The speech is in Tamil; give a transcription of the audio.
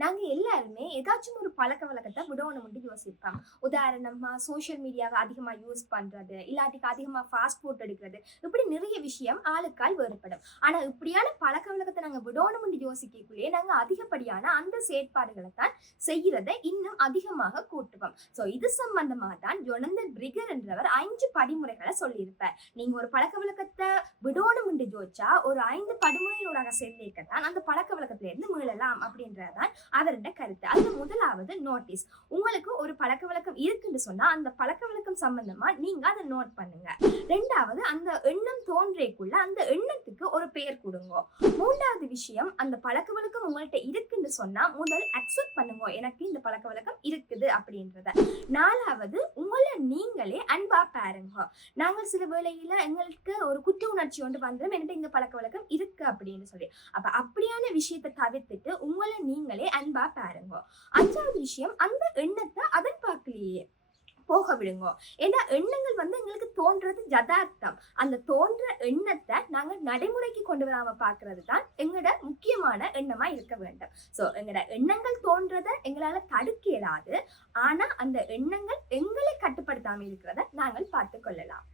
நாங்க எல்லாருமே ஏதாச்சும் ஒரு பழக்க வழக்கத்தை விடணும்னு யோசிப்போம். உதாரணமா சோஷியல் மீடியாவை அதிகமா யூஸ் பண்றது, இல்லாட்டிக்கு அதிகமா ஃபாஸ்ட் ஃபுட் எடுக்கிறது, இப்படி நிறைய விஷயம் ஆளுக்கால் வேறுபடும். ஆனா இப்படியான பழக்க வழக்கத்தை நாங்க விடணும்னு யோசிக்கக்குள்ளேயே நாங்க அதிகப்படியான அந்த செயற்பாடுகளை தான் செய்யறதை இன்னும் அதிகமாக கூட்டுவோம். சோ இது சம்பந்தமா தான் ஜொனந்தன் பிரிகர் என்றவர் 5 படிமுறைகளை சொல்லியிருப்பார். நீங்க ஒரு பழக்க வழக்கத்தை விடணும்னு யோசிச்சா ஒரு 5 படிமுறையோட சேர்ந்தேக்கத்தான் அந்த பழக்க வழக்கத்துல இருந்து மீளலாம் அப்படின்றதான் அவருடைய கருத்து. அதுல முதலாவது நோட்டீஸ். உங்களுக்கு ஒரு பழக்க வழக்கம் இருக்குன்னு சொன்னா அந்த பழக்க வழக்கம் சம்பந்தமா நீங்க அதை நோட் பண்ணுங்க. ரெண்டாவது, அந்த எண்ணம் தோன்றேக்குள்ள அந்த எண்ணத்துக்கு ஒரு பெயர் கொடுங்க. மூன்றாவது விஷயம், அந்த பழக்க வழக்கம் உங்கள்கிட்ட இருக்குன்னு சொன்னா முதல் அக்செப்ட் பண்ணுங்க, எனக்கு இந்த பழக்க வழக்கம் இருக்குது அப்படின்றத. நாலாவது, உங்களை நீங்களே அன்பா பாருங்க. நாங்கள் சில வேளையில எங்களுக்கு ஒரு குற்ற உணர்ச்சி ஒன்று வந்துடும், என்கிட்ட இந்த பழக்க வழக்கம் இருக்கு அப்படின்னு சொல்லி. அப்ப அப்படியான விஷயத்தை தவிர்த்துட்டு உங்களை நீங்களே அன்பா பாருங்க. அஞ்சாவது விஷயம், அந்த எண்ணத்தை அதன் பாக்கலையே போக விடுங்க. ஏன்னா எண்ணங்கள் எங்களுக்கு தோன்றது யதார்த்தம். அந்த தோன்ற எண்ணத்தை நாங்க நடைமுறைக்கு கொண்டு வராம பாக்குறது தான் எங்களோட முக்கியமான எண்ணமா இருக்க வேண்டும். சோ எங்களோட எண்ணங்கள் தோன்றதை எங்களால தடுக்க இயலாது. ஆனா அந்த எண்ணங்கள் எங்களை கட்டுப்படுத்தாம இருக்கிறத நாங்கள் பார்த்து கொள்ளலாம்.